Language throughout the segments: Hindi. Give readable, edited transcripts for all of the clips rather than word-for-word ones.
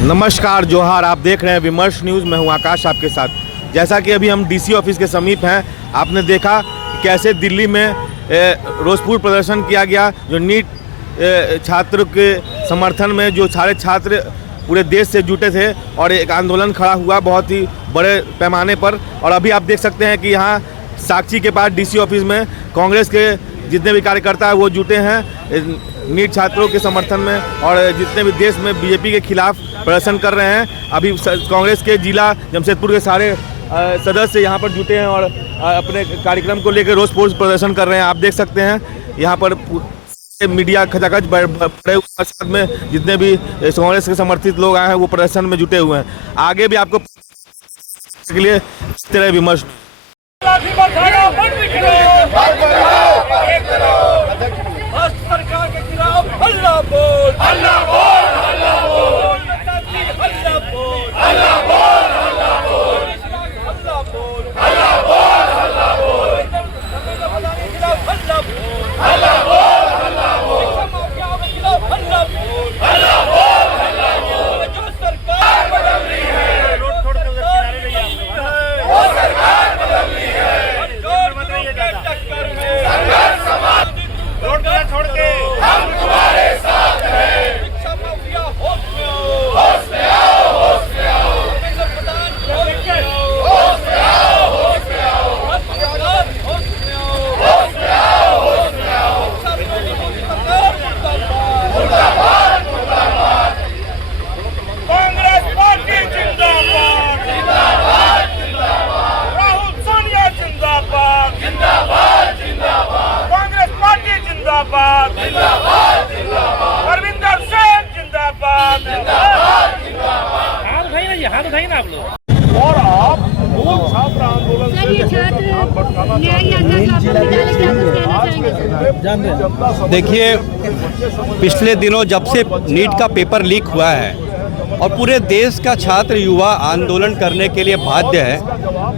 नमस्कार, जोहार। आप देख रहे हैं विमर्श न्यूज़। मैं हूं आकाश आपके साथ। जैसा कि अभी हम डीसी ऑफिस के समीप हैं, आपने देखा कि कैसे दिल्ली में रोषपूर्ण प्रदर्शन किया गया। जो नीट छात्र के समर्थन में जो सारे छात्र पूरे देश से जुटे थे और एक आंदोलन खड़ा हुआ बहुत ही बड़े पैमाने पर। और अभी आप देख सकते हैं कि यहाँ साक्षी के पास डीसी ऑफिस में कांग्रेस के जितने भी कार्यकर्ता हैं वो जुटे हैं नीट छात्रों के समर्थन में, और जितने भी देश में बीजेपी के खिलाफ प्रदर्शन कर रहे हैं। अभी कांग्रेस के जिला जमशेदपुर के सारे सदस्य यहाँ पर जुटे हैं और अपने कार्यक्रम को लेकर रोष प्रदर्शन कर रहे हैं। आप देख सकते हैं यहाँ पर मीडिया खचाखच बड़े साथ में जितने भी कांग्रेस के समर्थित लोग आए हैं वो प्रदर्शन में जुटे हुए हैं। आगे भी आपको के लिए इस तरह विमर्श सरकार के खिलाफ हल्ला बोल, हल्ला बोल, हल्ला बोल, हल्ला बोल, हल्ला बोल, हल्ला बोल, हल्ला बोल, हल्ला बोल, हल्ला बोल, के खिलाफ हल्ला बोल, हल्ला बोल, हल्ला बोल, माफिया के खिलाफ हल्ला बोल, हल्ला बोल, हल्ला बोल। जो सरकार बदल रही है, वो सरकार बदल रही है। जोर के टक्कर में संघर्ष समाज छोड़ के हम तुम्हारे साथ हैं। शिक्षा माफिया होश में आओ, होश में आओ, होश में आओ। प्रधान होश में आओ, होश में आओ, होश में आओ। प्रधान होश में आओ, होश में आओ, होश में आओ। मुर्दाबाद, मुर्दाबाद। कांग्रेस पार्टी जिंदाबाद, जिंदाबाद, जिंदाबाद। राहुल सोनिया जिंदाबाद, जिंदाबाद, जिंदाबाद। कांग्रेस पार्टी जिंदाबाद, जिंदाबाद, जिंदाबाद। परविंदर सिंह जिंदाबाद, जिंदाबाद, जिंदाबाद। हाथ उठाइए ना, ये हाथ उठाइए ना आप लोग। और आप मूल छात्र आंदोलन सर, ये छात्र न्याय यात्रा का आपको विद्यालय क्या कुछ कहना चाहेंगे सर? देखिए, पिछले दिनों जब से नीट का पेपर लीक हुआ है और पूरे देश का छात्र युवा आंदोलन करने के लिए बाध्य है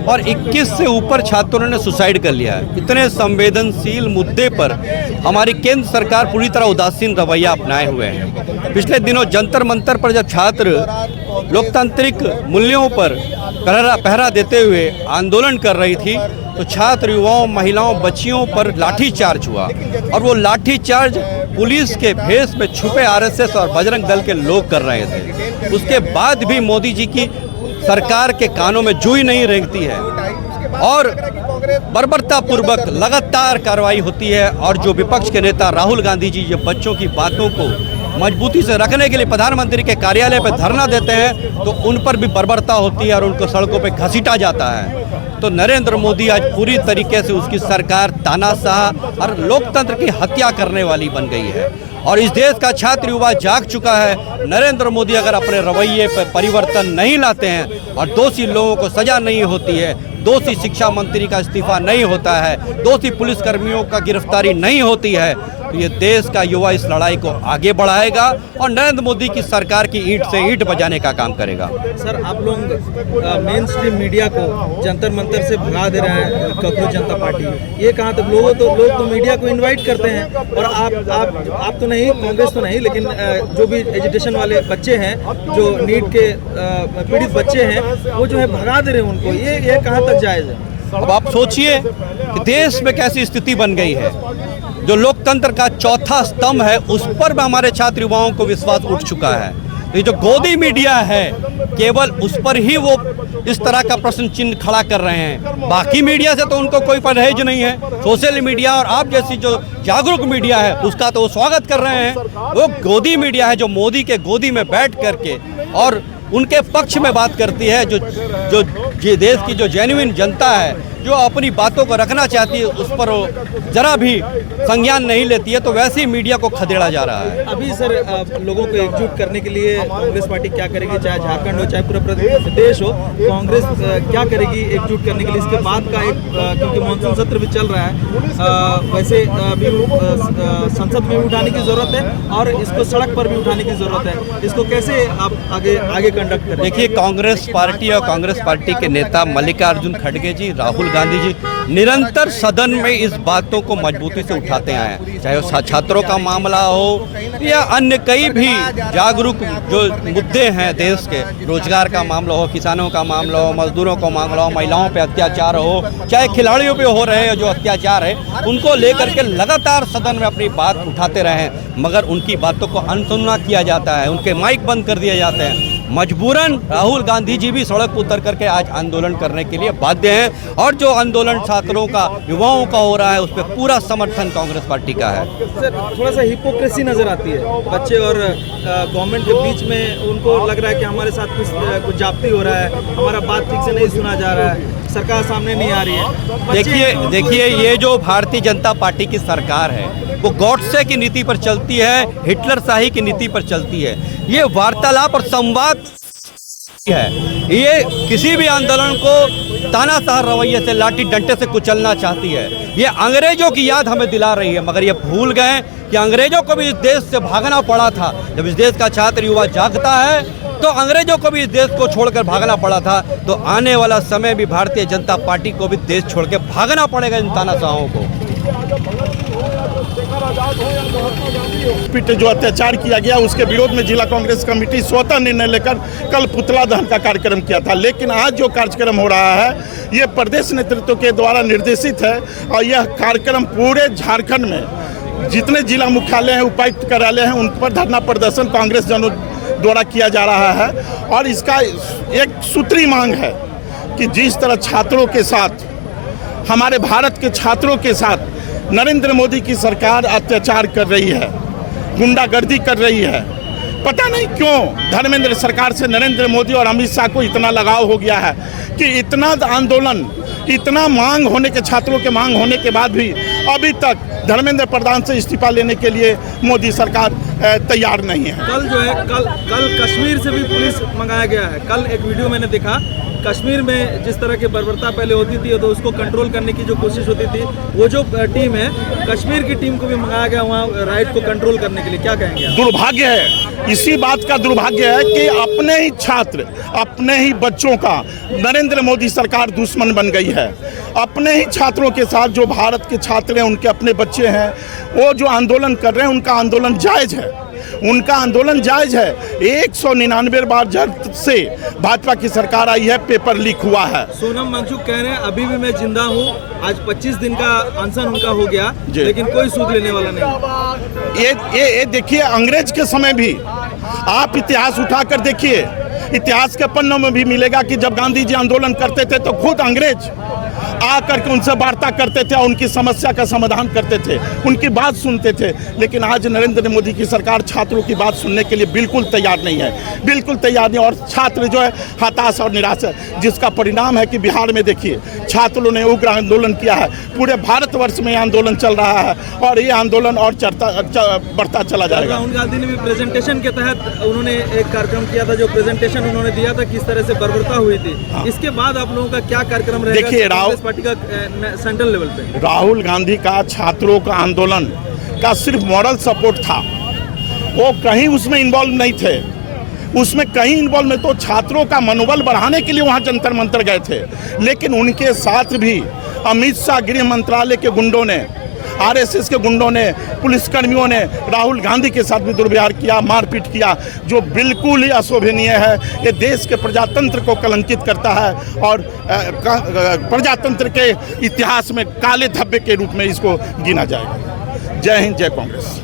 और 21 से ऊपर छात्रों ने सुसाइड कर लिया है। इतने संवेदनशील मुद्दे पर हमारी केंद्र सरकार पूरी तरह उदासीन रवैया अपनाए हुए हैं। पिछले दिनों जंतर मंतर पर जब छात्र लोकतांत्रिक मूल्यों पर पहरा देते हुए आंदोलन कर रही थी तो छात्र युवाओं, महिलाओं, बच्चियों पर लाठीचार्ज हुआ और वो लाठीचार्ज पुलिस के भेष में छुपे आरएसएस और बजरंग दल के लोग कर रहे थे। उसके बाद भी मोदी जी की सरकार के कानों में जूई नहीं रेंगती है और बर्बरतापूर्वक लगातार कार्रवाई होती है। और जो विपक्ष के नेता राहुल गांधी जी जो बच्चों की बातों को मजबूती से रखने के लिए प्रधानमंत्री के कार्यालय पर धरना देते हैं तो उन पर भी बर्बरता होती है और उनको सड़कों पर घसीटा जाता है। तो नरेंद्र मोदी आज पूरी तरीके से उसकी सरकार तानाशाह और लोकतंत्र की हत्या करने वाली बन गई है और इस देश का छात्र युवा जाग चुका है। नरेंद्र मोदी अगर अपने रवैये पर परिवर्तन नहीं लाते हैं और दोषी लोगों को सजा नहीं होती है, दोषी शिक्षा मंत्री का इस्तीफा नहीं होता है, दोषी पुलिसकर्मियों का गिरफ्तारी नहीं होती है, तो ये देश का युवा इस लड़ाई को आगे बढ़ाएगा और नरेंद्र मोदी की सरकार की ईंट से ईंट बजाने का काम करेगा। सर, आप लोग मेन स्ट्रीम मीडिया को जंतर मंतर से भगा दे रहे हैं कॉकरोच जनता पार्टी। ये कहाँ तक? लोग तो मीडिया को इनवाइट करते हैं और आप तो नहीं, कांग्रेस तो नहीं, लेकिन जो भी एजुकेशन वाले बच्चे हैं, जो नीट के पीड़ित बच्चे हैं, वो जो है भगा दे रहे हैं उनको। ये कहाँ तक जायज़ है? अब आप सोचिए कि देश में कैसी स्थिति बन गई है। जो लोकतंत्र का चौथा स्तंभ है उस पर भी हमारे छात्र युवाओं को विश्वास उठ चुका है। ये जो गोदी मीडिया है केवल उस पर ही वो इस तरह का प्रश्न चिन्ह खड़ा कर रहे हैं। बाकी मीडिया से तो उनको कोई परहेज नहीं है। सोशल मीडिया और आप जैसी जो जागरूक मीडिया है उसका तो वो स्वागत कर रहे हैं। वो गोदी मीडिया है जो मोदी के गोदी में बैठ करके और उनके पक्ष में बात करती है। जो देश की जो जेन्युइन जनता है, जो अपनी बातों को रखना चाहती है, उस पर जरा भी संज्ञान नहीं लेती है, तो वैसे ही मीडिया को खदेड़ा जा रहा है। अभी सर, लोगों को एकजुट करने के लिए कांग्रेस पार्टी क्या करेगी? चाहे झारखंड हो, चाहे पूरा प्रदेश हो, कांग्रेस क्या करेगी एकजुट करने के लिए? इसके बाद का एक, क्योंकि मानसून सत्र भी चल रहा है, वैसे भी संसद में भी उठाने की जरूरत है और इसको सड़क पर भी उठाने की जरूरत है। इसको कैसे आप आगे कंडक्ट करें? देखिए, कांग्रेस पार्टी और कांग्रेस पार्टी के नेता मल्लिकार्जुन खड़गे जी, राहुल गांधी जी निरंतर सदन में इस बातों को मजबूती से उठाते आए हैं, चाहे वो छात्रों का मामला हो या अन्य कई भी जागरूक जो मुद्दे हैं देश के, रोजगार का मामला हो, किसानों का मामला हो, मजदूरों का मामला हो, महिलाओं पे अत्याचार हो, चाहे खिलाड़ियों पे हो रहे हैं जो अत्याचार है, उनको लेकर के लगातार सदन में अपनी बात उठाते रहे, मगर उनकी बातों को अनसुना किया जाता है, उनके माइक बंद कर दिए जाते हैं। मजबूरन राहुल गांधी जी भी सड़क पर उतर करके आज आंदोलन करने के लिए बाध्य हैं, और जो आंदोलन छात्रों का, युवाओं का हो रहा है, उस पर पूरा समर्थन कांग्रेस पार्टी का है। सर, थोड़ा सा हिपोक्रेसी नजर आती है बच्चे और गवर्नमेंट के बीच में। उनको लग रहा है कि हमारे साथ कुछ जाप्ती हो रहा है, हमारा बात ठीक से नहीं सुना जा रहा है, सरकार सामने नहीं आ रही है। देखिए ये जो भारतीय जनता पार्टी की सरकार है वो गॉडसे की नीति पर चलती है, हिटलर शाही की नीति पर चलती है। ये वार्तालाप और संवाद है, ये किसी भी आंदोलन को तानाशाह रवैये से, लाठी डंडे से कुचलना चाहती है। ये अंग्रेजों की याद हमें दिला रही है, मगर ये भूल गए कि अंग्रेजों को भी इस देश से भागना पड़ा था। जब इस देश का छात्र युवा जागता है तो अंग्रेजों को भी इस देश को छोड़कर भागना पड़ा था, तो आने वाला समय भी भारतीय जनता पार्टी को भी देश छोड़ के भागना पड़ेगा इन तानाशाहों को। जो अत्याचार किया गया उसके विरोध में जिला कांग्रेस कमेटी स्वतः निर्णय लेकर कल पुतला दहन का कार्यक्रम किया था, लेकिन आज जो कार्यक्रम हो रहा है ये प्रदेश नेतृत्व के द्वारा निर्देशित है, और यह कार्यक्रम पूरे झारखंड में जितने जिला मुख्यालय हैं, उपायुक्त कार्यालय हैं, उन पर धरना प्रदर्शन कांग्रेस जनों द्वारा किया जा रहा है। और इसका एक सूत्री मांग है कि जिस तरह छात्रों के साथ, हमारे भारत के छात्रों के साथ नरेंद्र मोदी की सरकार अत्याचार कर रही है, गुंडागर्दी कर रही है, पता नहीं क्यों धर्मेंद्र सरकार से नरेंद्र मोदी और अमित शाह को इतना लगाव हो गया है कि इतना आंदोलन, इतना मांग होने के, छात्रों के मांग होने के बाद भी अभी तक धर्मेंद्र प्रधान से इस्तीफा लेने के लिए मोदी सरकार तैयार नहीं है। कल जो है कल कश्मीर से भी पुलिस मंगाया गया है। कल एक वीडियो मैंने देखा, कश्मीर में जिस तरह की बर्बरता पहले होती थी तो उसको कंट्रोल करने की जो कोशिश होती थी, वो जो टीम है, कश्मीर की टीम को भी मंगाया गया वहाँ राइट को कंट्रोल करने के लिए। क्या कहेंगे आप? दुर्भाग्य है, इसी बात का दुर्भाग्य है कि अपने ही छात्र, अपने ही बच्चों का नरेंद्र मोदी सरकार दुश्मन बन गई है। अपने ही छात्रों के साथ जो भारत के छात्र हैं, उनके अपने बच्चे हैं, वो जो आंदोलन कर रहे हैं, उनका आंदोलन जायज़ है, उनका आंदोलन जायज़ है। 199 बार जब से भाजपा की सरकार आई है पेपर लीक हुआ है। सोनम वांगचुक कह रहे हैं अभी भी मैं जिंदा हूँ, आज 25 दिन का अनशन उनका हो गया, लेकिन कोई सूद लेने वाला नहीं। ये देखिए, अंग्रेज के समय भी आप इतिहास उठाकर देखिए, इतिहास के पन्नों में भी मिलेगा कि जब गांधी जी आंदोलन करते थे तो खुद अंग्रेज आकर के उनसे वार्ता करते थे, उनकी समस्या का समाधान करते थे, उनकी बात सुनते थे। लेकिन आज नरेंद्र मोदी की सरकार छात्रों की बात सुनने के लिए बिल्कुल तैयार नहीं है, बिल्कुल तैयार नहीं। और छात्र जो है हताश और निराश है, जिसका परिणाम है कि बिहार में देखिए छात्रों ने उग्र आंदोलन किया है। पूरे भारतवर्ष में आंदोलन चल रहा है और ये आंदोलन और बढ़ता चला जाएगा। राहुल गांधी ने भी प्रेजेंटेशन के तहत उन्होंने एक कार्यक्रम किया था, जो प्रेजेंटेशन उन्होंने दिया था किस तरह से बर्बरता हुई थी। इसके बाद आप लोगों का क्या कार्यक्रम रहेगा? देखिए, पार्टी का सेंट्रल लेवल पे राहुल गांधी का छात्रों का आंदोलन का सिर्फ मॉरल सपोर्ट था, वो कहीं उसमें इन्वॉल्व नहीं थे, उसमें कहीं इन्वॉल्व नहीं। तो छात्रों का मनोबल बढ़ाने के लिए वहां जंतर मंतर गए थे, लेकिन उनके साथ भी अमित शाह, गृह मंत्रालय के गुंडों ने, आरएसएस के गुंडों ने, पुलिसकर्मियों ने राहुल गांधी के साथ भी दुर्व्यवहार किया, मारपीट किया, जो बिल्कुल ही अशोभनीय है। ये देश के प्रजातंत्र को कलंकित करता है और प्रजातंत्र के इतिहास में काले धब्बे के रूप में इसको गिना जाएगा। जय हिंद, जय कांग्रेस।